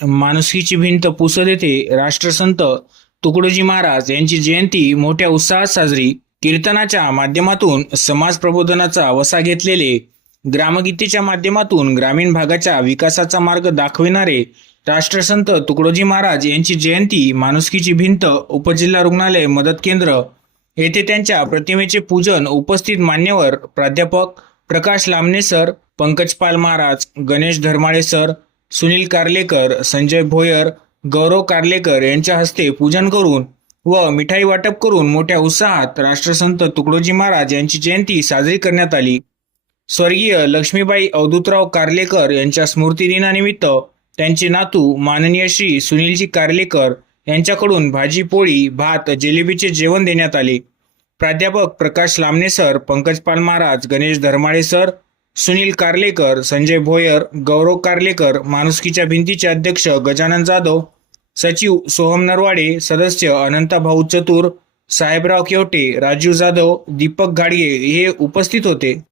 माणुसकीची भिंत पुसत येथे राष्ट्रसंत तुकडोजी महाराज यांची जयंती मोठ्या उत्साहात साजरी. कीर्तनाच्या माध्यमातून समाज प्रबोधनाचा वसा घेतलेले ग्रामगीतेच्या माध्यमातून ग्रामीण भागाच्या विकासाचा मार्ग दाखविणारे राष्ट्रसंत तुकडोजी महाराज यांची जयंती माणुसकीची भिंत उपजिल्हा रुग्णालय मदत केंद्र येथे त्यांच्या प्रतिमेचे पूजन उपस्थित मान्यवर प्राध्यापक प्रकाश लामणे सर पंकजपाल महाराज गणेश धर्माळे सर सुनील कार्लेकर संजय भोयर गौरव कार्लेकर यांच्या हस्ते पूजन करून व मिठाई वाटप करून मोठ्या उत्साहात राष्ट्रसंत तुकडोजी महाराज यांची जयंती साजरी करण्यात आली. स्वर्गीय लक्ष्मीबाई अवधूतराव कार्लेकर यांच्या स्मृतिदिनानिमित्त त्यांचे नातू माननीय श्री सुनीलजी कार्लेकर यांच्याकडून भाजी पोळी भात जिलेबीचे जेवण देण्यात आले. प्राध्यापक प्रकाश लामणे सर पंकज पाल महाराज गणेश धर्माळे सर सुनील कार्लेकर संजय भोयर गौरव कार्लेकर माणुसकीच्या भिंतीचे अध्यक्ष गजानन जाधव सचिव सोहम नरवाडे सदस्य अनंता भाऊ चतुर साहेबराव केवटे राजीव जाधव दीपक घाडगे हे उपस्थित होते.